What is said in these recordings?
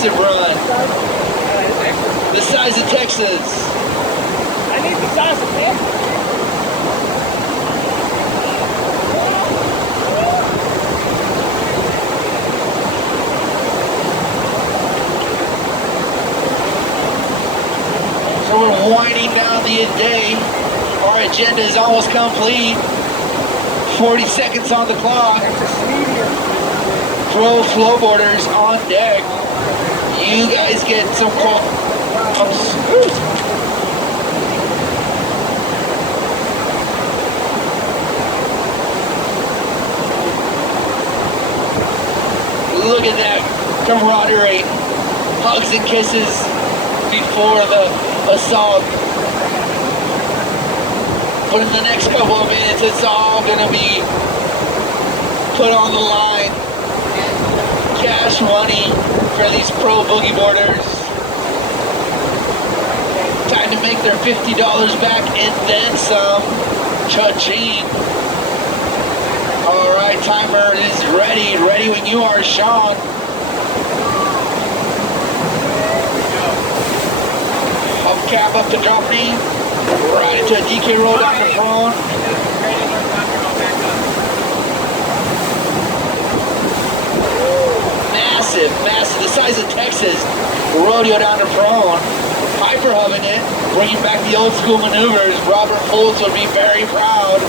massive run. The size of Texas. I need the size of Texas. So we're winding down the day. Our agenda is almost complete. 40 seconds on the clock. Pro Flowboarders on deck. You guys get some calls. Look at that camaraderie. Hugs and kisses before the assault. But in the next couple of minutes, it's all gonna be put on the line. Cash money for these pro boogie boarders. Time to make their $50 back and then some. Cha-ching. All right, timer is ready. Ready when you are, Sean. Up cap up to company. Right into a DK roll down the front. Massive, massive, the size of Texas. Rodeo down the prone. Hyper hubbing it, bringing back the old school maneuvers. Robert Foltz would be very proud.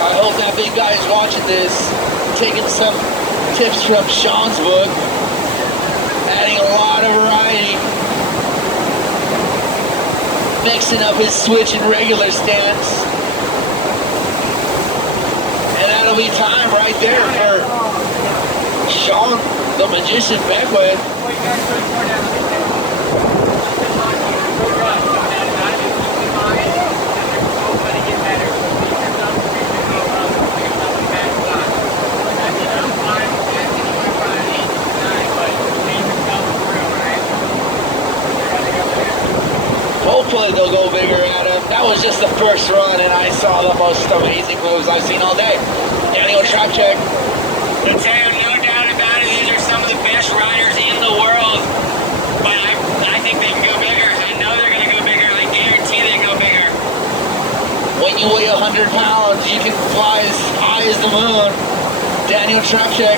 I hope that big guy is watching this, taking some tips from Sean's book, adding a lot of variety, mixing up his switch and regular stance. And that'll be time right there for Sean, the Magician Beckwith. Hopefully they'll go bigger at him. That was just the first run, and I saw the most amazing moves I've seen all day. Daniel, trap check. No doubt about it. These are some of the best riders in the world. But I think they can go bigger. I know they're going to go bigger. I guarantee they go bigger. When you weigh 100 pounds, you can fly as high as the moon. Daniel, trap check.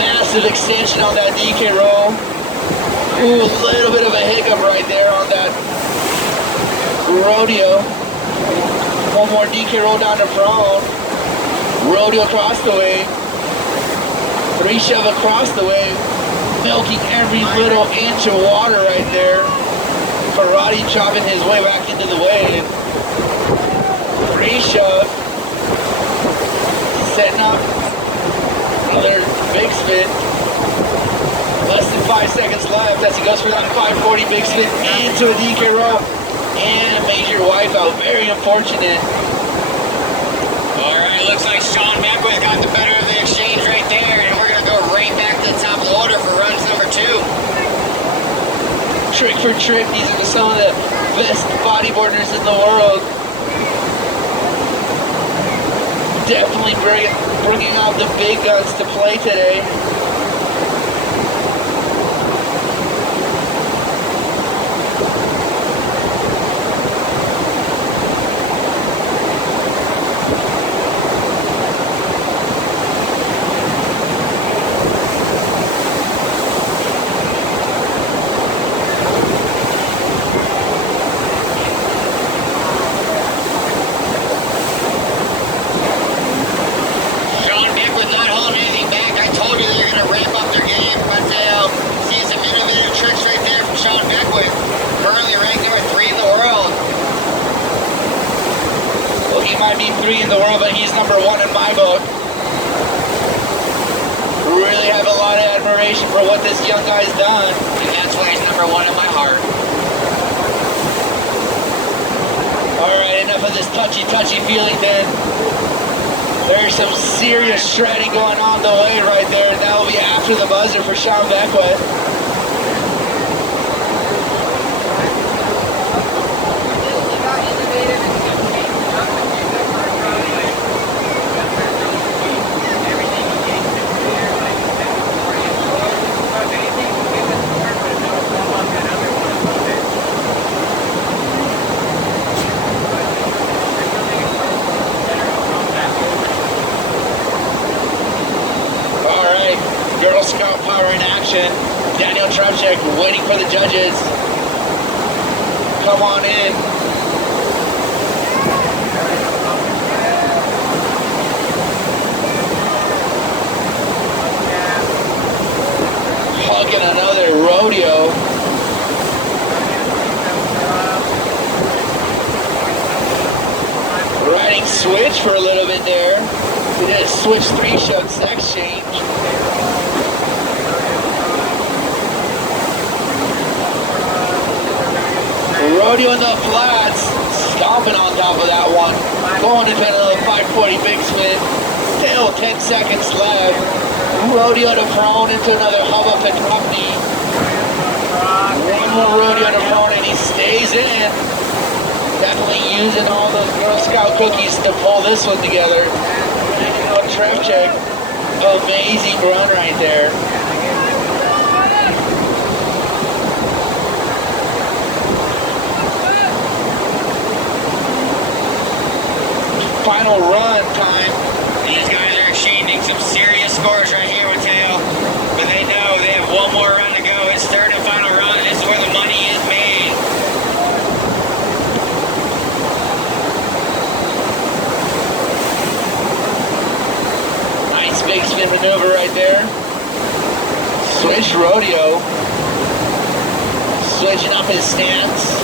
Massive extension on that DK roll. Ooh, a little bit of a hiccup right there on that rodeo. One more DK roll down the front. Rodeo across the way. 3 shove across the way. Milking every little inch of water right there. Karate chopping his way back into the wave. 3 shove. Setting up another big spin. Less than 5 seconds left as he goes for that 540 big spin into a DK roll and a major wipeout. Very unfortunate. All right, looks like Sean Beckwith got the better of the exchange right there, and we're going to go right back to the top of the order for runs number 2. Trick for trick, these are some of the best bodyboarders in the world. Definitely bringing out the big guns to play today. Might be 3 in the world, but he's number 1 in my book. Really have a lot of admiration for what this young guy's done. And that's why he's number 1 in my heart. Alright, enough of this touchy feeling then. There's some serious shredding going on the way right there. That will be after the buzzer for Sean Beckwith. power in action. Daniel Trevchik waiting for the judges. Come on in. Hugging another rodeo. Riding switch for a little bit there. We did a switch 3 showed sex change. Rodeo in the flats, stomping on top of that one. Going into another 540 big spin. Still 10 seconds left. Rodeo to prone into another hubba Petrovny. One more rodeo to prone and he stays in. Definitely using all those Girl Scout cookies to pull this one together. Trevchik, amazing run right there. Final run time. These guys are exchanging some serious scores right here, Mateo. But they know they have one more run to go. It's third and final run. This is where the money is made. Nice big spin maneuver right there. Switch rodeo. Switching up his stance.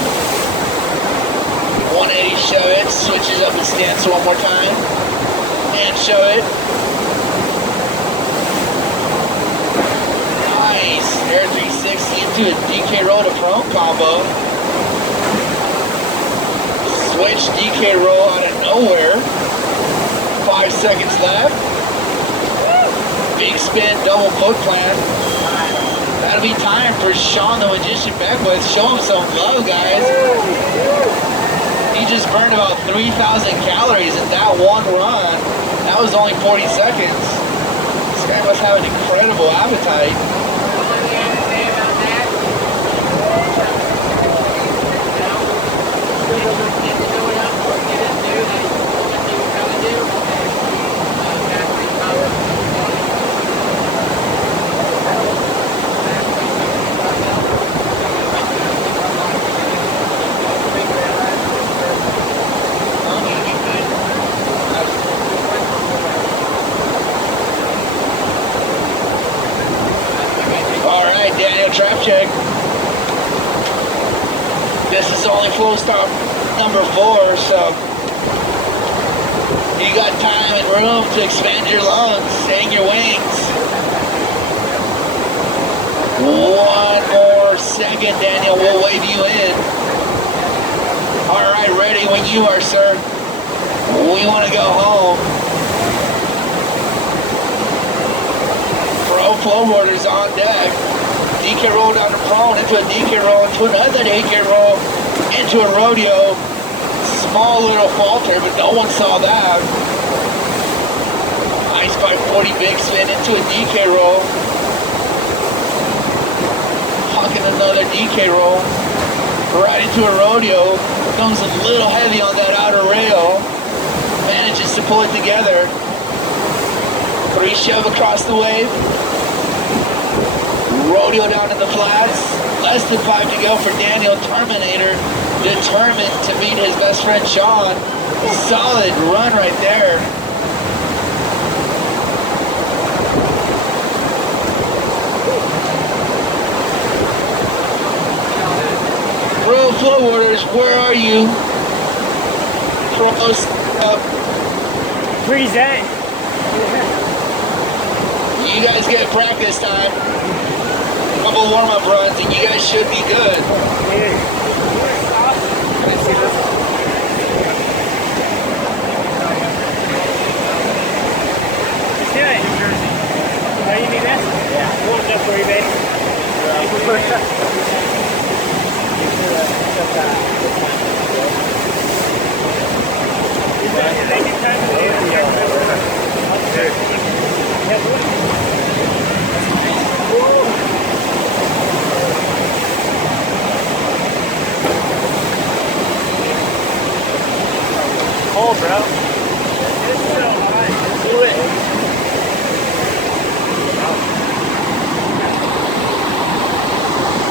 180 show it, switches up his stance one more time, and show it. Nice, air 360 into a DK roll to prone combo. Switch DK roll out of nowhere. 5 seconds left. Big spin, double foot plant. That'll be time for Sean the Magician Beckwith. Show him some love, guys. He just burned about 3,000 calories in that one run. That was only 40 seconds. This guy must have an incredible appetite. Trevchik. This is only flow stop number 4, so you got time and room to expand your lungs, hang your wings. 1 more second, Daniel, we'll wave you in. All right, ready when you are, sir. We want to go home. Pro Flowboarders on deck. DK roll down to prone, into a DK roll, into another DK roll, into a rodeo. Small little falter, but no one saw that. Nice 540 big spin into a DK roll. Hucking another DK roll. Right into a rodeo. Comes a little heavy on that outer rail. Manages to pull it together. 3 shove across the wave. Rodeo down in the flats. Less than 5 to go for Daniel. Terminator, determined to meet his best friend Sean. Solid run right there. Pro Flowboarders, where are you? Pros up. Present. You guys get practice time. Couple warm-up runs and you guys should be good. Oh, you need this? Yeah. One enough for you, baby. Cold, bro.